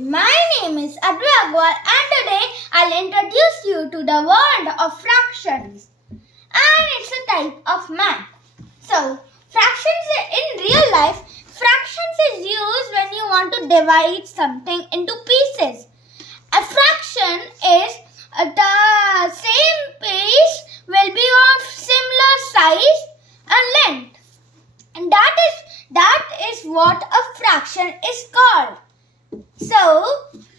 my name is Advay Agarwal and today I'll introduce you to the world of fractions. And it's a type of math. So, fractions in real life, fractions is used when you want to divide something into pieces. A fraction is the same piece will be of similar size and length. And that is what a fraction is called. So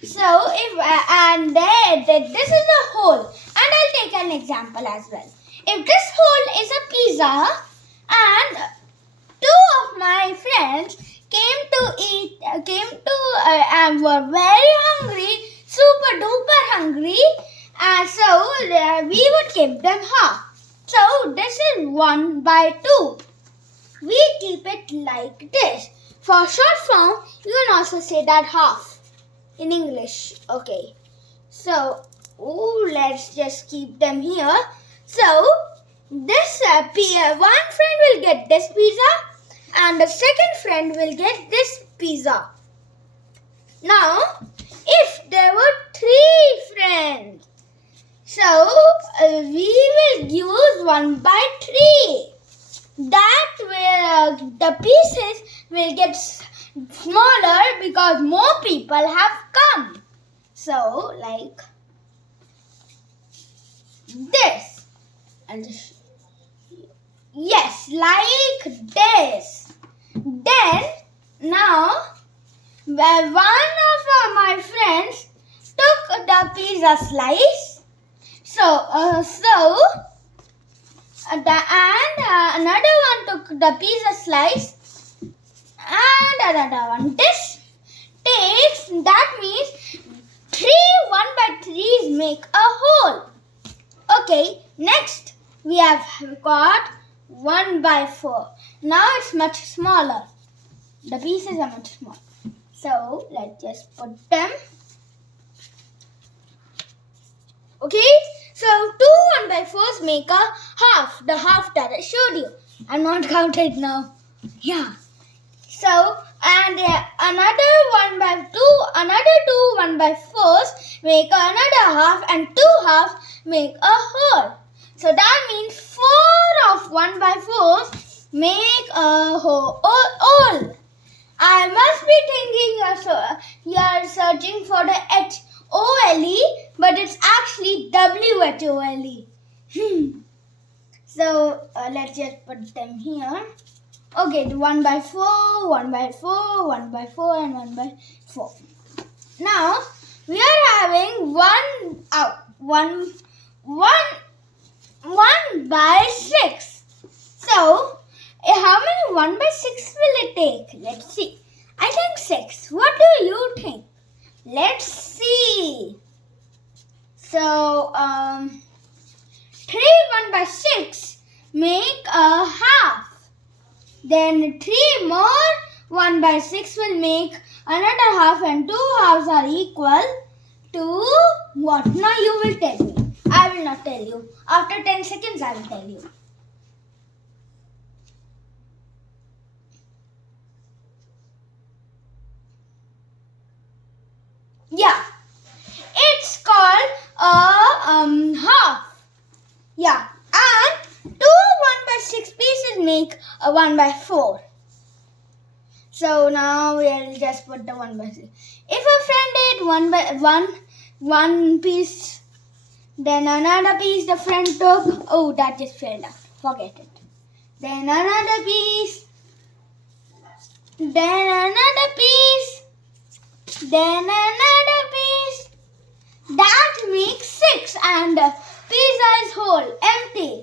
if this is a whole, and I'll take an example as well. If this whole is a pizza, and two of my friends and were very hungry, super duper hungry, and so we would give them half. So this is 1/2. We keep it like this. For short form, you can also say that half in English. Okay. So, let's just keep them here. So, this one friend will get this pizza and the second friend will get this pizza. Now, if there were 3 friends, so we will use 1/3. That will the pieces will get smaller because more people have come. So like this, and yes, like this. Then now one of my friends took the pizza slice. Another one took the pizza slice and another one. That means 3 1/3s make a whole. Okay, next we have got 1/4. Now it's much smaller. The pieces are much smaller. So let's just put them. Okay, so 2 1/4s make a half. The half that I showed you. I'm not counted now. Yeah. So, and another 2 1/4s make another half, and 2 halves make a whole. So that means 4 of 1/4s make a whole. I must be thinking you're searching for the HOLE, but it's actually WHOLE. So let's just put them here. Okay, 1/4, 1/4, 1/4, and 1/4. Now we are having 1/6. So how many 1/6 will it take? Let's see. I think 6. What do you think? Let's see. So 3 1/6 make a half. Then 3 more 1/6 will make another half, and 2 halves are equal to what? Now you will tell me. I will not tell you. After 10 seconds I will tell you. Yeah, it's called a half. Yeah, and 2 1/6 pieces make a 1/4. So now we'll just put the 1/6. If a friend ate one piece, then another piece the friend took. Oh, that just fell out. Forget it. Then another piece. Then another piece. Then another piece. That makes 6, and pizza is whole, empty.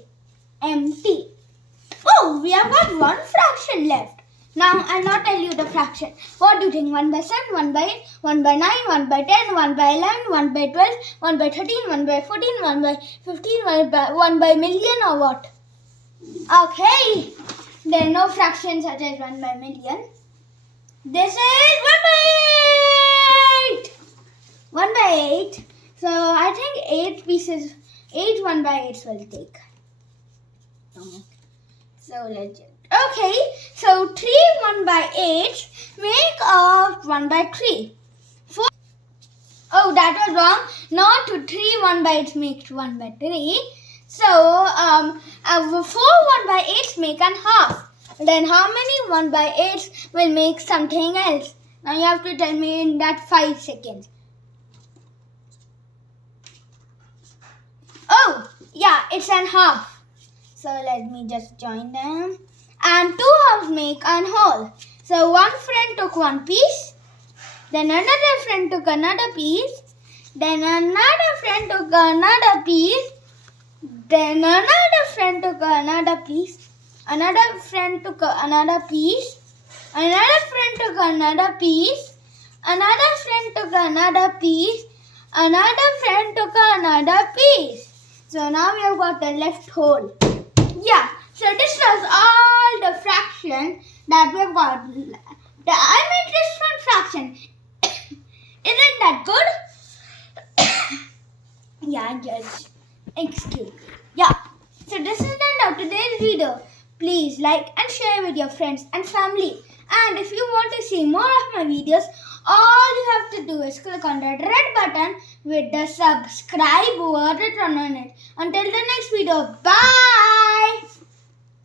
Oh, we have got one fraction left. Now I'll not tell you the fraction. What do you think? 1/7, 1/8, 1/9, 1/10, 1/11, 1/12, 1/13, 1/14, 1/15, 1/million, or what? Okay. There are no fractions such as 1/million. This is 1/8. 1/8. So I think 8 pieces, 8 1/8s will take. So let's just, okay. So 3 1/8 make a 1/3. Oh, that was wrong. Not 3 1 by 8 makes 1 by 3. So 4 1 by 8 make an half. Then how many 1 by 8 will make something else? Now you have to tell me in that 5 seconds. Oh, yeah, it's an half. So let me just join them. And 2 halves make an whole. So one friend took one piece. Then another friend took another piece. Then another friend took another piece. Then another friend took another piece. Another friend took another piece. Another friend took another piece. Another friend took another piece. Another friend took another piece. So now we have got the left whole. Yeah, so this was all the fraction that we've got. I made this one fraction. Isn't that good? Yeah, just excuse me. Yeah, so this is the end of today's video. Please like and share with your friends and family. And if you want to see more of my videos, all you have to do is click on that red button with the subscribe button on it. Until the next video, bye!